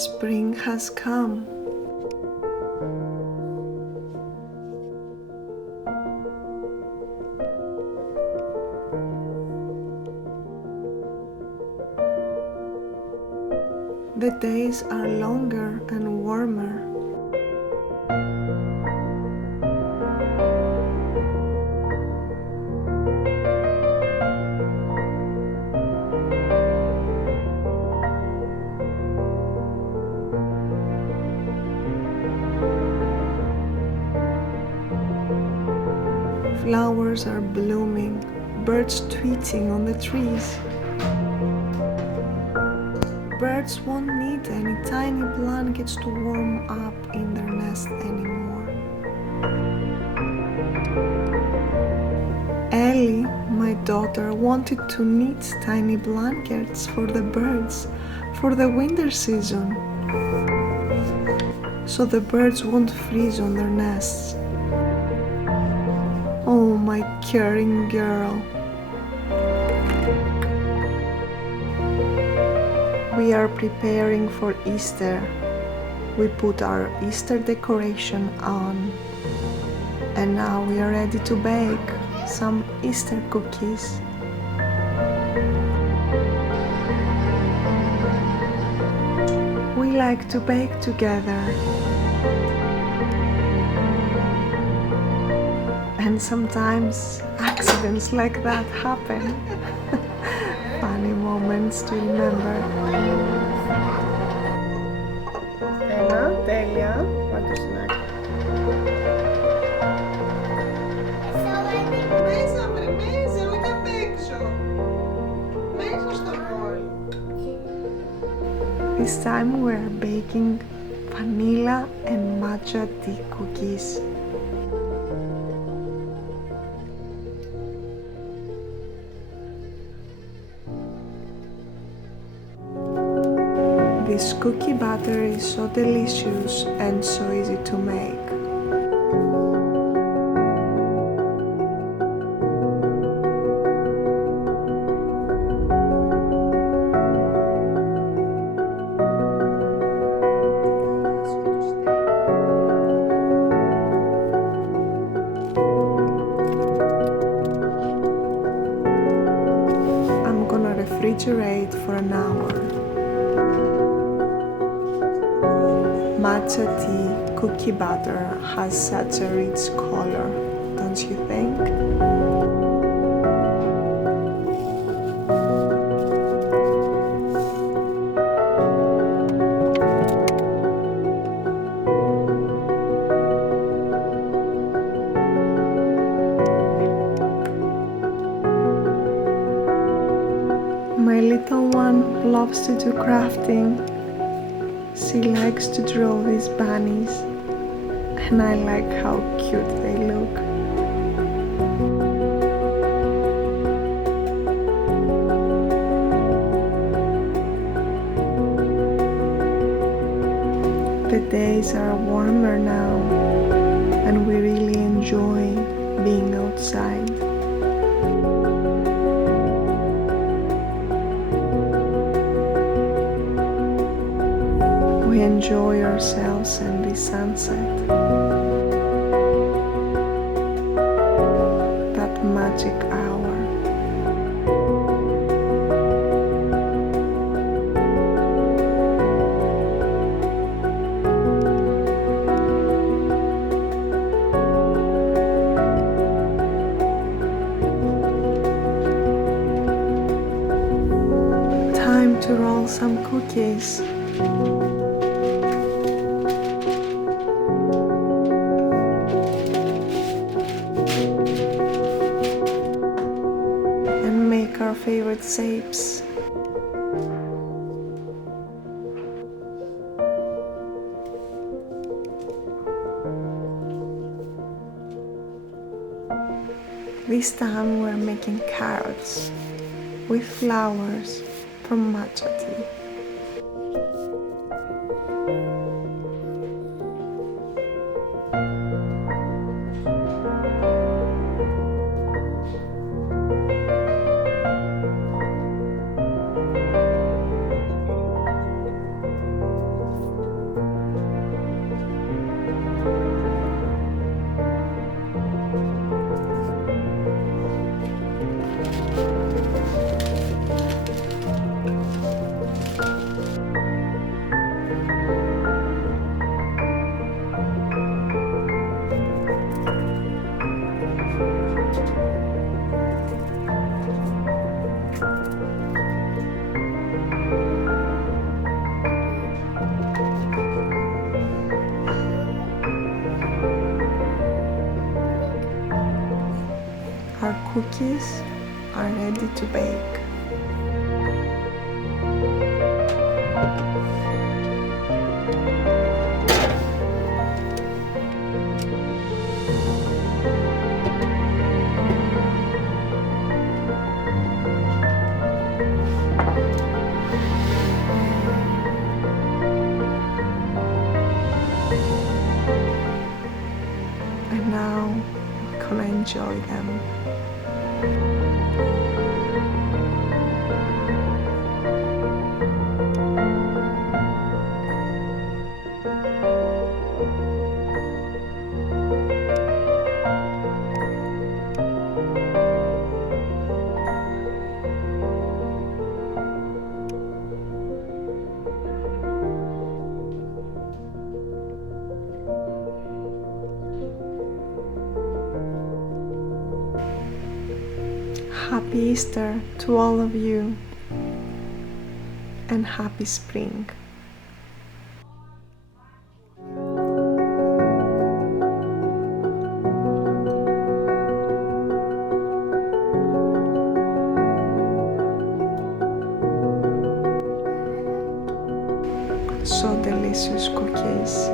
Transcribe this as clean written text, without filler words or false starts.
Spring has come. The days are longer and warmer. Flowers are blooming, birds tweeting on the trees. Birds won't need any tiny blankets to warm up in their nest anymore. Ellie, my daughter, wanted to knit tiny blankets for the birds for the winter season, so the birds won't freeze on their nests. Oh, my caring girl. We are preparing for Easter. We put our Easter decoration on, and now we are ready to bake some Easter cookies. We like to bake together, and sometimes accidents like that happen. Funny moments to remember. Ένα, τέλεια. Πάντως συνάξει. Μέσα, βρε, μέσα, όχι απ' έξω. Μέσα στο μπολ. This time we are baking vanilla and matcha tea cookies. This cookie batter is so delicious and so easy to make. I'm gonna refrigerate for an hour. Matcha tea cookie batter has such a rich color, don't you think? My little one loves to do crafting. She likes to draw these bunnies, and I like how cute they look. The days are warmer now, and we really enjoy being outside. We enjoy ourselves and the sunset. That magic hour. Time to roll some cookies. Our favorite shapes. This time we're making carrots with flowers from matcha tea. cookies are ready to bake. And now we're gonna enjoy them. Happy Easter to all of you, and happy spring. So delicious cookies.